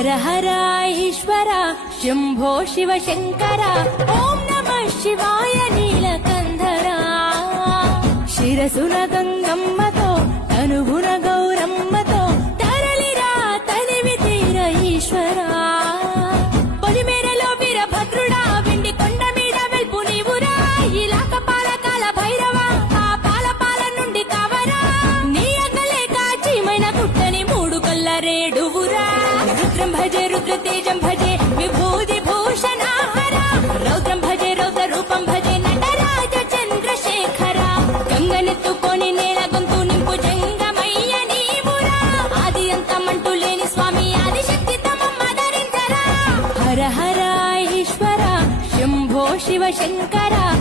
హర హర ఈశ్వర శంభో శివ శంకర ఓం నమః శివాయ నీలకంధరా శిరసున గంగమ్మతో తనుగుణ గౌరమ్మతో తరలిరా తనివి తీర ఈశ్వరా పొలిమేరలో వీరభద్రుడా వెండి కొండ మీద వెల్పు నీవురా ఇలాక పాలకాల భైరవ ఆ పాల నుండి కావరా నీ అగలే కాచిమైన గుట్టని మూడు కల్ల రేడువురా రుద్రం భజే రుద్ర తేజం భజే